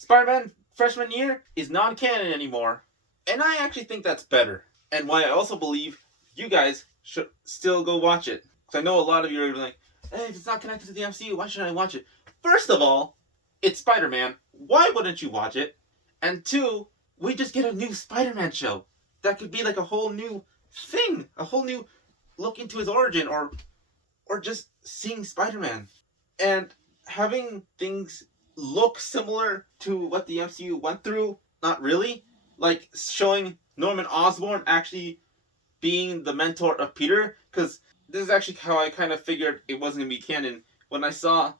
Spider-Man freshman year is non-canon anymore. And I actually think that's better. And why I also believe you guys should still go watch it. Because I know a lot of you are like, hey, if it's not connected to the MCU, why should I watch it? First of all, it's Spider-Man. Why wouldn't you watch it? And two, we just get a new Spider-Man show. That could be like a whole new thing. A whole new look into his origin, or just seeing Spider-Man. And having things look similar to what the MCU went through, not really. Like showing Norman Osborn actually being the mentor of Peter, because this is actually how I kind of figured it wasn't going to be canon. When I saw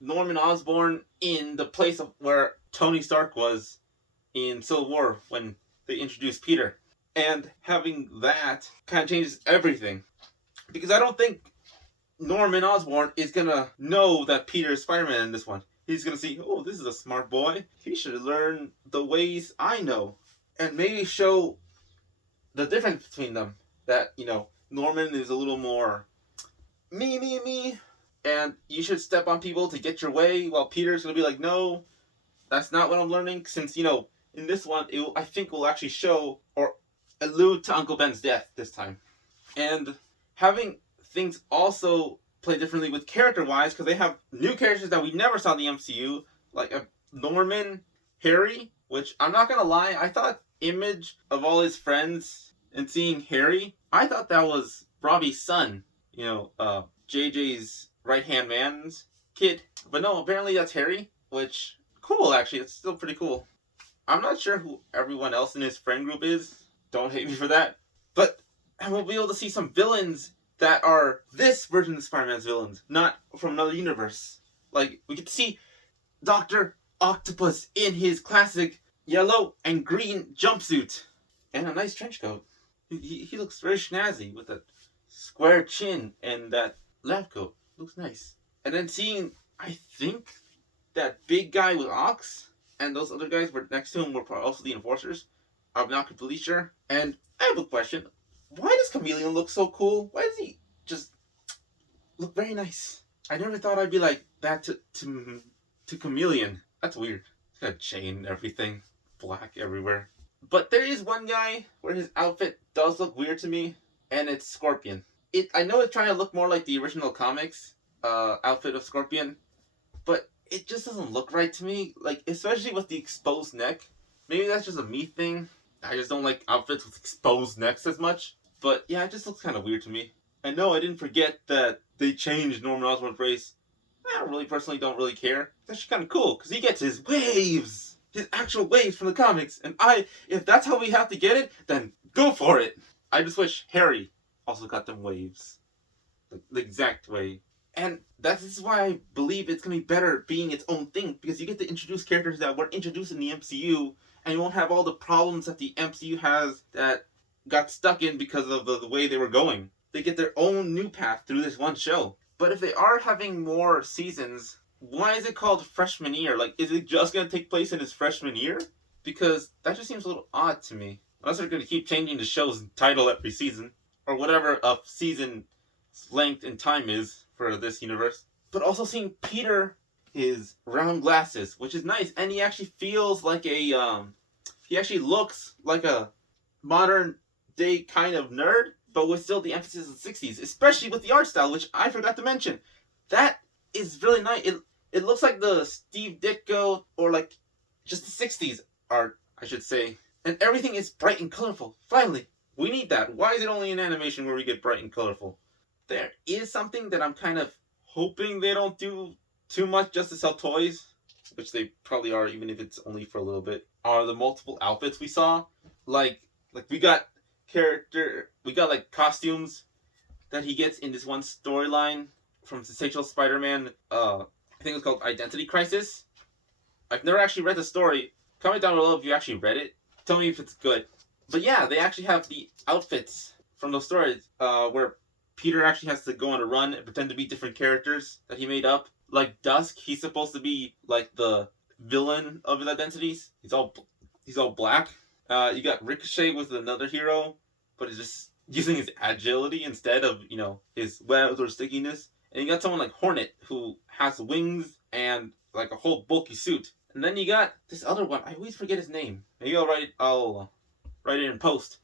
Norman Osborn in the place of where Tony Stark was in Civil War when they introduced Peter. And having that kind of changes everything. Because I don't think Norman Osborn is gonna know that Peter is Spider-Man in this one. He's gonna see, oh, this is a smart boy. He should learn the ways I know. And maybe show the difference between them. That, Norman is a little more me. And you should step on people to get your way, while Peter's gonna be like, no, that's not what I'm learning. Since, in this one, I think will actually show or allude to Uncle Ben's death this time. And having things also play differently with character-wise, because they have new characters that we never saw in the MCU, like Norman, Harry, which I'm not gonna lie, I thought image of all his friends and seeing Harry, I thought that was Robbie's son, JJ's right-hand man's kid. But no, apparently that's Harry, which, cool actually, it's still pretty cool. I'm not sure who everyone else in his friend group is, don't hate me for that, but we'll be able to see some villains that are this version of Spider-Man's villains, not from another universe. Like, we get to see Dr. Octopus in his classic yellow and green jumpsuit. And a nice trench coat. He looks very snazzy with that square chin and that lab coat. Looks nice. And then seeing, I think, that big guy with Ox, and those other guys were next to him were also the Enforcers. I'm not completely sure. And I have a question. Why does Chameleon look so cool? Why does he just look very nice? I never thought I'd be like that to Chameleon. That's weird. He's got a chain and everything. Black everywhere. But there is one guy where his outfit does look weird to me, and it's Scorpion. I know it's trying to look more like the original comics outfit of Scorpion, but it just doesn't look right to me. Like, especially with the exposed neck. Maybe that's just a me thing. I just don't like outfits with exposed necks as much. But yeah, it just looks kind of weird to me. I know I didn't forget that they changed Norman Osborn's race. I personally don't really care. It's actually kind of cool, because he gets his waves! His actual waves from the comics. And if that's how we have to get it, then go for it! I just wish Harry also got them waves. The exact way. And this is why I believe it's going to be better being its own thing, because you get to introduce characters that weren't introduced in the MCU, and you won't have all the problems that the MCU has that got stuck in because of the way they were going. They get their own new path through this one show. But if they are having more seasons, why is it called freshman year? Like, is it just going to take place in his freshman year? Because that just seems a little odd to me. Unless they're going to keep changing the show's title every season, or whatever a season's length and time is for this universe. But also seeing Peter, his round glasses, which is nice, and he actually feels like he actually looks like a modern day kind of nerd, but with still the emphasis of the 60s, especially with the art style, which I forgot to mention. That is really nice. It looks like the Steve Ditko, or like just the 60s art, I should say. And everything is bright and colorful. Finally, we need that. Why is it only in animation where we get bright and colorful? There is something that I'm kind of hoping they don't do too much just to sell toys, which they probably are, even if it's only for a little bit, are the multiple outfits we saw. Like we got like costumes that he gets in this one storyline from Sensational Spider-Man. I think it's called Identity Crisis. I've never actually read the story. Comment down below if you actually read it. Tell me if it's good. But yeah, they actually have the outfits from those stories where Peter actually has to go on a run and pretend to be different characters that he made up. Like Dusk, he's supposed to be like the villain of his identities. He's all black. You got Ricochet with another hero, but he's just using his agility instead of, his webs or stickiness. And you got someone like Hornet, who has wings and like a whole bulky suit. And then you got this other one. I always forget his name. Maybe I'll write it in post.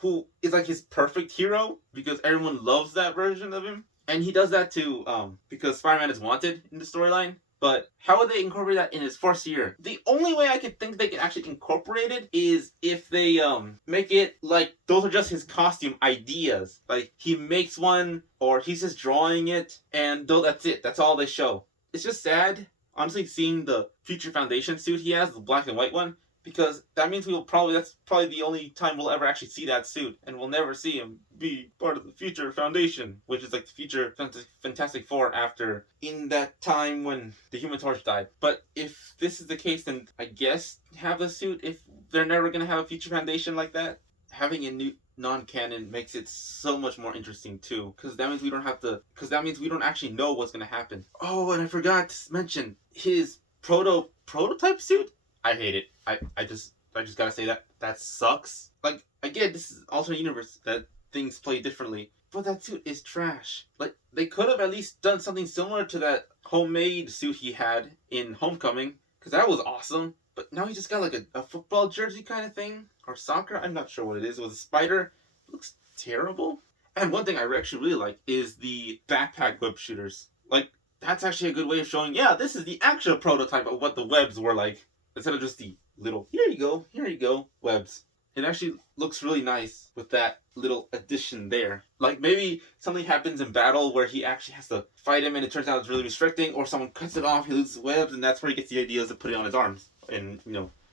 Who is like his perfect hero because everyone loves that version of him. And he does that too, because Spider-Man is wanted in the storyline. But how would they incorporate that in his first year? The only way I could think they can actually incorporate it is if they make it like those are just his costume ideas. Like he makes one or he's just drawing it and though that's it. That's all they show. It's just sad, honestly, seeing the Future Foundation suit he has, the black and white one, because that means that's probably the only time we'll ever actually see that suit, and we'll never see him be part of the Future Foundation, which is like the future Fantastic Four after in that time when the Human Torch died. But if this is the case, then I guess have the suit if they're never gonna have a Future Foundation like that. Having a new non-canon makes it so much more interesting too, because that means we don't actually know what's gonna happen. Oh, and I forgot to mention his prototype suit. I hate it. I just gotta say that sucks. Like, I get this is alternate universe that things play differently, but that suit is trash. Like, they could have at least done something similar to that homemade suit he had in Homecoming, because that was awesome. But now he just got like a football jersey kind of thing, or soccer. I'm not sure what it is. It was a spider. It looks terrible. And one thing I actually really like is the backpack web shooters. Like, that's actually a good way of showing, yeah, this is the actual prototype of what the webs were like. Instead of just the little, here you go, webs. It actually looks really nice with that little addition there. Like maybe something happens in battle where he actually has to fight him and it turns out it's really restricting, or someone cuts it off, he loses webs, and that's where he gets the ideas to put it on his arms. And,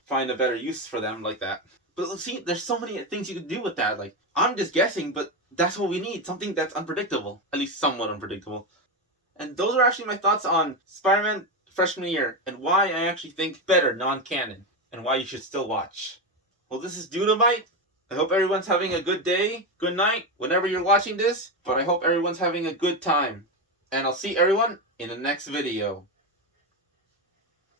find a better use for them like that. But see, there's so many things you could do with that. Like, I'm just guessing, but that's what we need. Something that's unpredictable. At least somewhat unpredictable. And those are actually my thoughts on Spider-Man freshman year, and why I actually think better non-canon, and why you should still watch. Well, this is Dudamite. I hope everyone's having a good day, good night, whenever you're watching this, but I hope everyone's having a good time. And I'll see everyone in the next video.